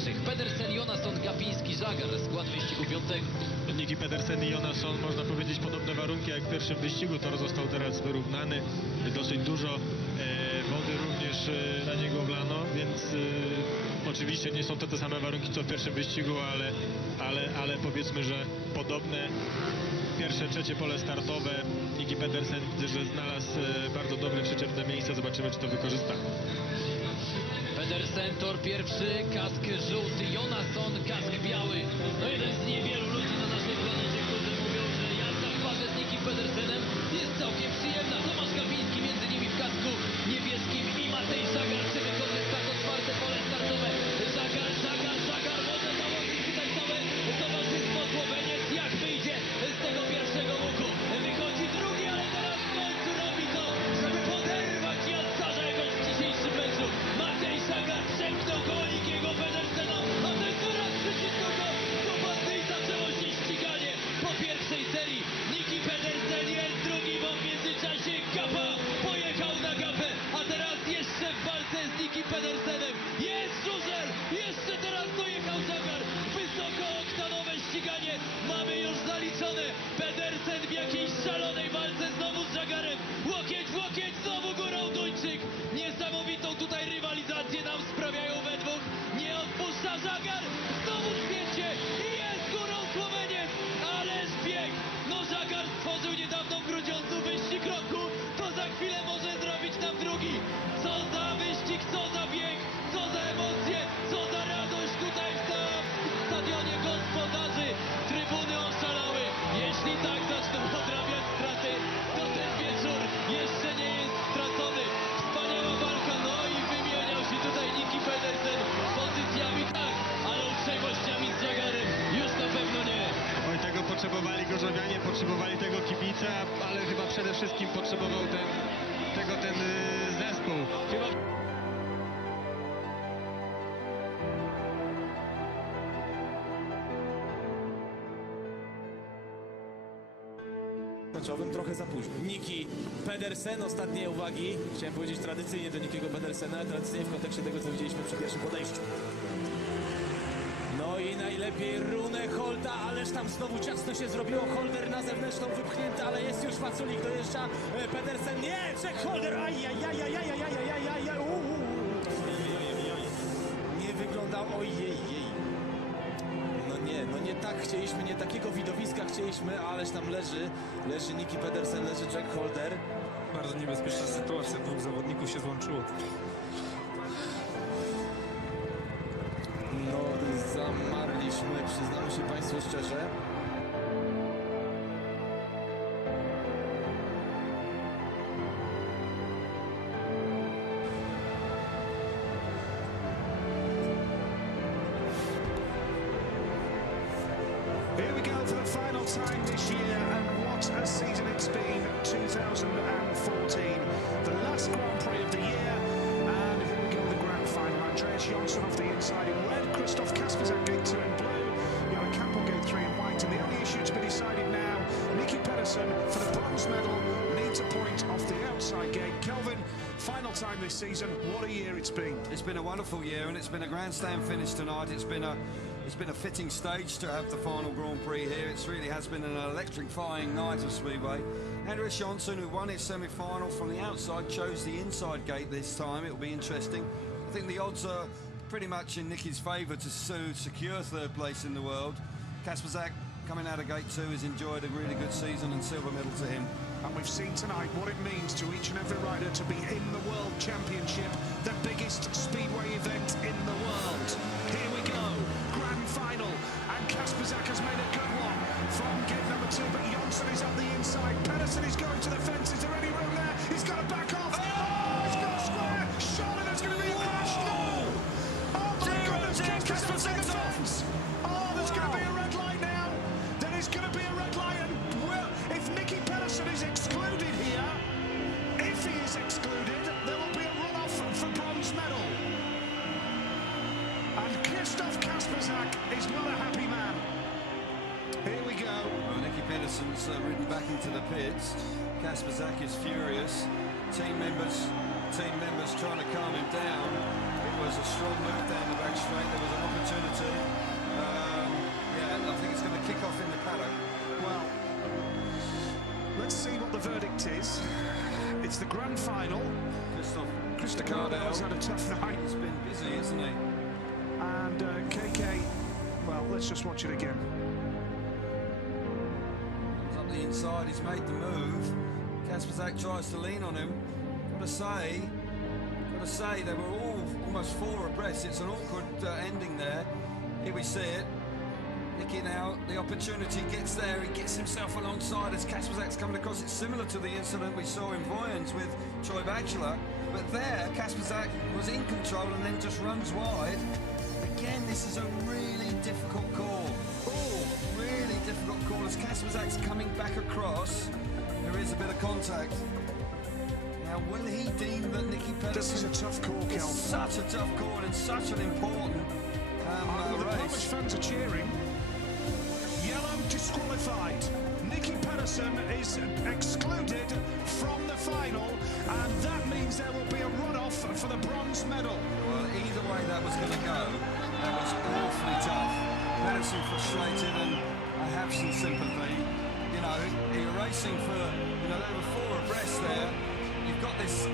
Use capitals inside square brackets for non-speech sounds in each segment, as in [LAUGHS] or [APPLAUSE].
Pedersen, Jonasson, Gapiński, Żagar. Skład wyścigu piątego. Niki Pedersen i Jonasson, można powiedzieć, podobne warunki jak w pierwszym wyścigu. Tor został teraz wyrównany. Dosyć dużo e, wody również e, na niego wlano, więc e, oczywiście nie są to te same warunki co w pierwszym wyścigu, ale, ale, ale powiedzmy, że podobne. Pierwsze, trzecie pole startowe. Niki Pedersen że znalazł e, bardzo dobre, przyczepne miejsce. Zobaczymy, czy to wykorzysta. Pedersen, tor pierwszy, kask żółty, Jonasson, kask biały. No jeden z niewielu ludzi na naszej planecie, którzy mówią, że jazda w parze z Nikim Pedersenem jest całkiem przyjemna. Tomasz Gapiński między nimi w kasku niebieskim i Matej Żagar tego kibica, ale chyba przede wszystkim potrzebował ten, tego ten y, zespół. Chyba trochę za późno. Niki Pedersen, ostatnie uwagi. Chciałem powiedzieć tradycyjnie do Nikiego Pedersena, tradycyjnie w kontekście tego, co widzieliśmy przy pierwszym podejściu. I najlepiej Rune Holta, ależ tam znowu ciasno się zrobiło. Holder na zewnętrzną wypchnięty, ale jest już Faculik, dojeżdża e, Pedersen. Nie, Jack Holder, ajajajajajajajajajajaj. Nie wyglądał, ojej. No nie, no nie tak chcieliśmy, nie takiego widowiska chcieliśmy, ależ tam leży, leży Niki Pedersen, leży Jack Holder. Bardzo niebezpieczna sytuacja, dwóch zawodników się złączyło. Przyznamy się Państwu szczerze. Final time this season, what a year it's been. It's been a wonderful year, and it's been a grandstand finish tonight. It's been a it's been a fitting stage to have the final Grand Prix here. It really has been an electrifying night of Speedway. Andreas Johnson, who won his semi-final from the outside, chose the inside gate this time. It'll be interesting. I think the odds are pretty much in Nicky's favour to secure third place in the world. Kasper Zak, coming out of gate two, has enjoyed a really good season and silver medal to him. And we've seen tonight what it means to each and every rider to be in the World Championship, the biggest speedway event in the world. Here we go, grand final, and Kasper Zak has made a good one from gate number two, but Jonsson is up the inside. Pedersen is going to the fence. Is there any room there? He's got to back off. Oh, oh he's got a square. Surely there's going to be a crash. No. Oh my goodness, Kasper Zak the for bronze medal. And Christoph Kasperzak is not a happy man. Here we go. Well, Nicky Pedersen's uh, ridden back into the pits. Kasper Zak is furious. Team members, team members trying to calm him down. It was a strong move down the back straight. There was an opportunity. Um, yeah, I think it's going to kick off in the paddock. Well, let's see what the verdict is. It's the grand final. Christoph Krista Cardel's had a tough [LAUGHS] night. He's been busy, isn't he? And uh, KK, well, let's just watch it again. Comes up the inside, he's made the move. Kasperzak tries to lean on him. Gotta say, gotta say, they were all almost four abreast. It's an awkward uh, ending there. Here we see it. Nicky now, the opportunity gets there, he gets himself alongside as Kasperzak's coming across. It's similar to the incident we saw in Voyens with Troy Batchelor. But there, Kasperzak was in control and then just runs wide. Again, this is a really difficult call. Oh, really difficult call as Kasperzak's coming back across. There is a bit of contact. Now, will he deem that Nicky This is a tough call, it's Kel. such a tough call and such an important um, Uh, uh, the Polish fans are cheering. Yellow disqualified. Nicky Pedersen is excluded from the final, and that means there will be a runoff for the bronze medal. Well, either way that was going to go, that was awfully tough. Pedersen frustrated, and I have some sympathy. You know, you're racing for, you know, they were four abreast there. You've got this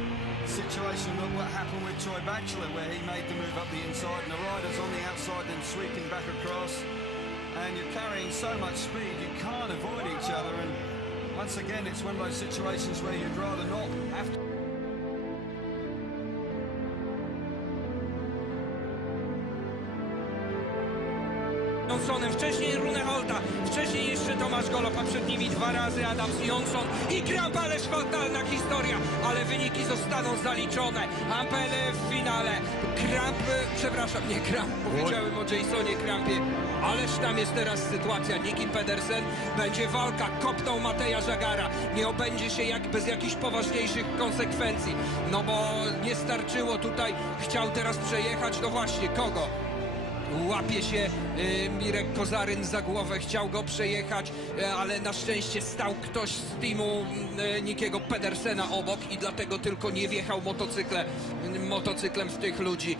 situation of what happened with Troy Batchelor, where he made the move up the inside, and the rider's on the outside, then sweeping back across. And you're carrying so much speed, you can't avoid each other. And once again, it's one of those situations where you'd rather not have to. Wcześniej wcześniej jeszcze Tomasz Golob, a przed nimi dwa razy Adams Johnson i Kramp, ależ fatalna historia, ale wyniki zostaną zaliczone. Ampele w finale. Kramp, przepraszam, nie Kramp, powiedziałem o Jasonie Krampie, ależ tam jest teraz sytuacja. Niki Pedersen, będzie walka, kopnął Mateja Żagara, nie obędzie się jak bez jakichś poważniejszych konsekwencji, no bo nie starczyło tutaj, chciał teraz przejechać, no właśnie, kogo? Łapie się y, Mirek Kozaryn za głowę, chciał go przejechać, y, ale na szczęście stał ktoś z teamu y, Nikiego Pedersena obok i dlatego tylko nie wjechał motocykle, motocyklem w tych ludzi.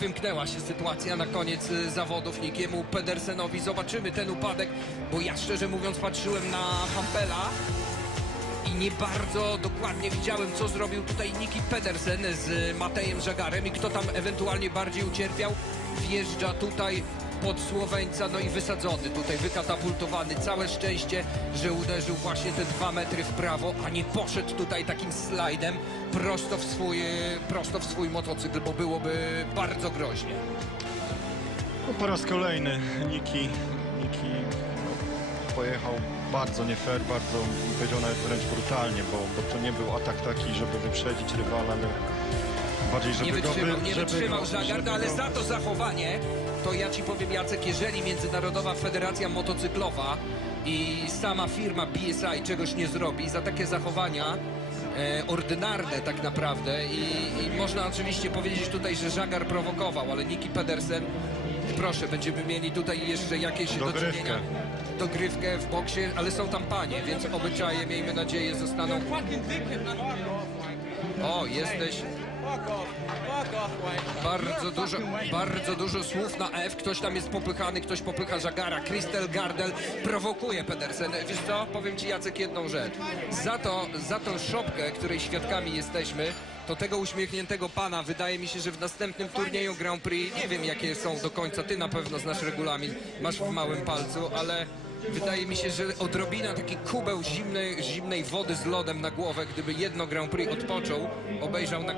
Wymknęła się sytuacja na koniec zawodów Nikiemu Pedersenowi. Zobaczymy ten upadek, bo ja szczerze mówiąc patrzyłem na Hampela i nie bardzo dokładnie widziałem, co zrobił tutaj Niki Pedersen z Matejem Żagarem i kto tam ewentualnie bardziej ucierpiał. Wjeżdża tutaj pod Słoweńca, no i wysadzony tutaj, wykatapultowany. Całe szczęście, że uderzył właśnie te dwa metry w prawo, a nie poszedł tutaj takim slajdem prosto w swój, prosto w swój motocykl, bo byłoby bardzo groźnie. No, po raz kolejny Niki, Niki pojechał bardzo nie fair, bardzo powiedział nawet wręcz brutalnie, bo, bo to nie był atak taki, żeby wyprzedzić rywala, no, bardziej żeby nie go wytrzymał, wy, nie żeby wytrzymał go, Żagard, żeby ale go- za to zachowanie, to ja ci powiem Jacek, jeżeli Międzynarodowa Federacja Motocyklowa i sama firma BSI czegoś nie zrobi za takie zachowania e, ordynarne tak naprawdę i, i można oczywiście powiedzieć tutaj, że Żagar prowokował, ale Niki Pedersen, proszę, będziemy mieli tutaj jeszcze jakieś do czynienia. Dogrywkę w boksie, ale są tam panie, więc obyczaje, miejmy nadzieję, zostaną... O, jesteś... Bardzo dużo, bardzo dużo słów na F. Ktoś tam jest popychany, ktoś popycha Żagara. Crystal Gardel prowokuje Pedersen. Wiesz co? Powiem ci Jacek jedną rzecz. Za to, za tą szopkę, której świadkami jesteśmy, to tego uśmiechniętego pana wydaje mi się, że w następnym turnieju Grand Prix, nie wiem jakie są do końca, ty na pewno znasz regulamin, masz w małym palcu, ale wydaje mi się, że odrobina taki kubeł zimnej, zimnej wody z lodem na głowę, gdyby jedno Grand Prix odpoczął, obejrzał na